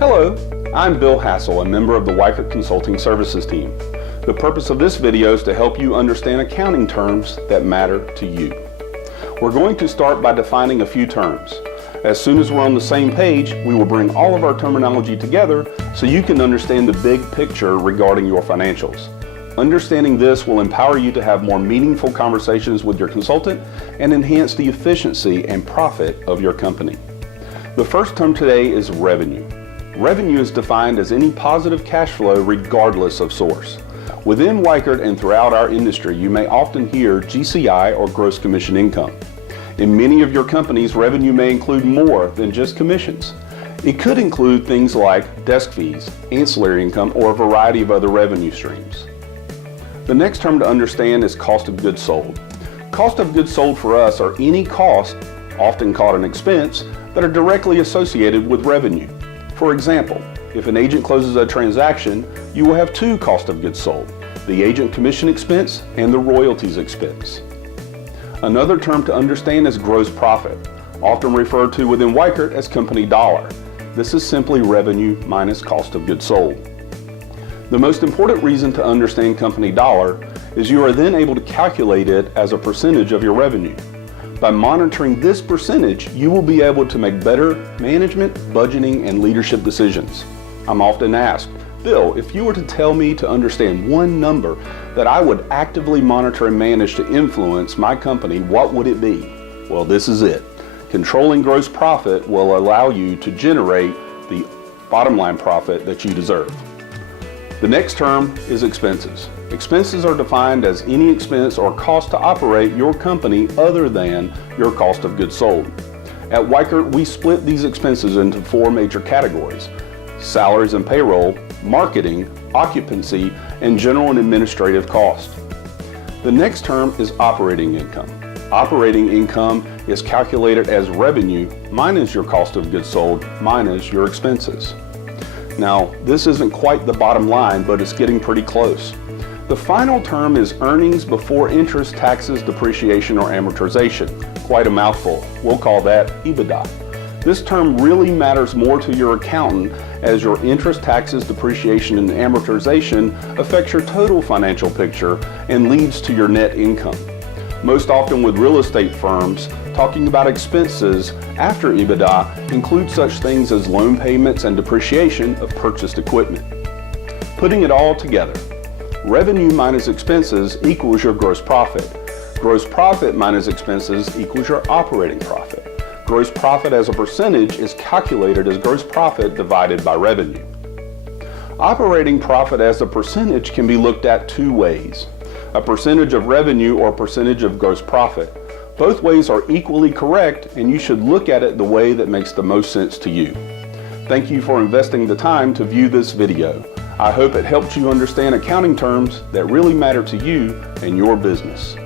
Hello, I'm Bill Hassel, a member of the Weichert Consulting Services team. The purpose of this video is to help you understand accounting terms that matter to you. We're going to start by defining a few terms. As soon as we're on the same page, we will bring all of our terminology together so you can understand the big picture regarding your financials. Understanding this will empower you to have more meaningful conversations with your consultant and enhance the efficiency and profit of your company. The first term today is revenue. Revenue is defined as any positive cash flow regardless of source. Within Weichert and throughout our industry, you may often hear GCI or gross commission income. In many of your companies, revenue may include more than just commissions. It could include things like desk fees, ancillary income, or a variety of other revenue streams. The next term to understand is cost of goods sold. Cost of goods sold for us are any cost, often called an expense, that are directly associated with revenue. For example, if an agent closes a transaction, you will have two cost of goods sold, the agent commission expense and the royalties expense. Another term to understand is gross profit, often referred to within Weichert as company dollar. This is simply revenue minus cost of goods sold. The most important reason to understand company dollar is you are then able to calculate it as a percentage of your revenue. By monitoring this percentage, you will be able to make better management, budgeting, and leadership decisions. I'm often asked, Bill, if you were to tell me to understand one number that I would actively monitor and manage to influence my company, what would it be? Well, this is it. Controlling gross profit will allow you to generate the bottom line profit that you deserve. The next term is expenses. Expenses are defined as any expense or cost to operate your company other than your cost of goods sold. At Weichert, we split these expenses into four major categories: salaries and payroll, marketing, occupancy, and general and administrative costs. The next term is operating income. Operating income is calculated as revenue minus your cost of goods sold minus your expenses. Now, this isn't quite the bottom line, but it's getting pretty close. The final term is earnings before interest, taxes, depreciation, or amortization. Quite a mouthful. We'll call that EBITDA. This term really matters more to your accountant as your interest, taxes, depreciation, and amortization affects your total financial picture and leads to your net income. Most often with real estate firms, talking about expenses after EBITDA includes such things as loan payments and depreciation of purchased equipment. Putting it all together, revenue minus expenses equals your gross profit. Gross profit minus expenses equals your operating profit. Gross profit as a percentage is calculated as gross profit divided by revenue. Operating profit as a percentage can be looked at two ways: a percentage of revenue or percentage of gross profit. Both ways are equally correct, and you should look at it the way that makes the most sense to you. Thank you for investing the time to view this video. I hope it helped you understand accounting terms that really matter to you and your business.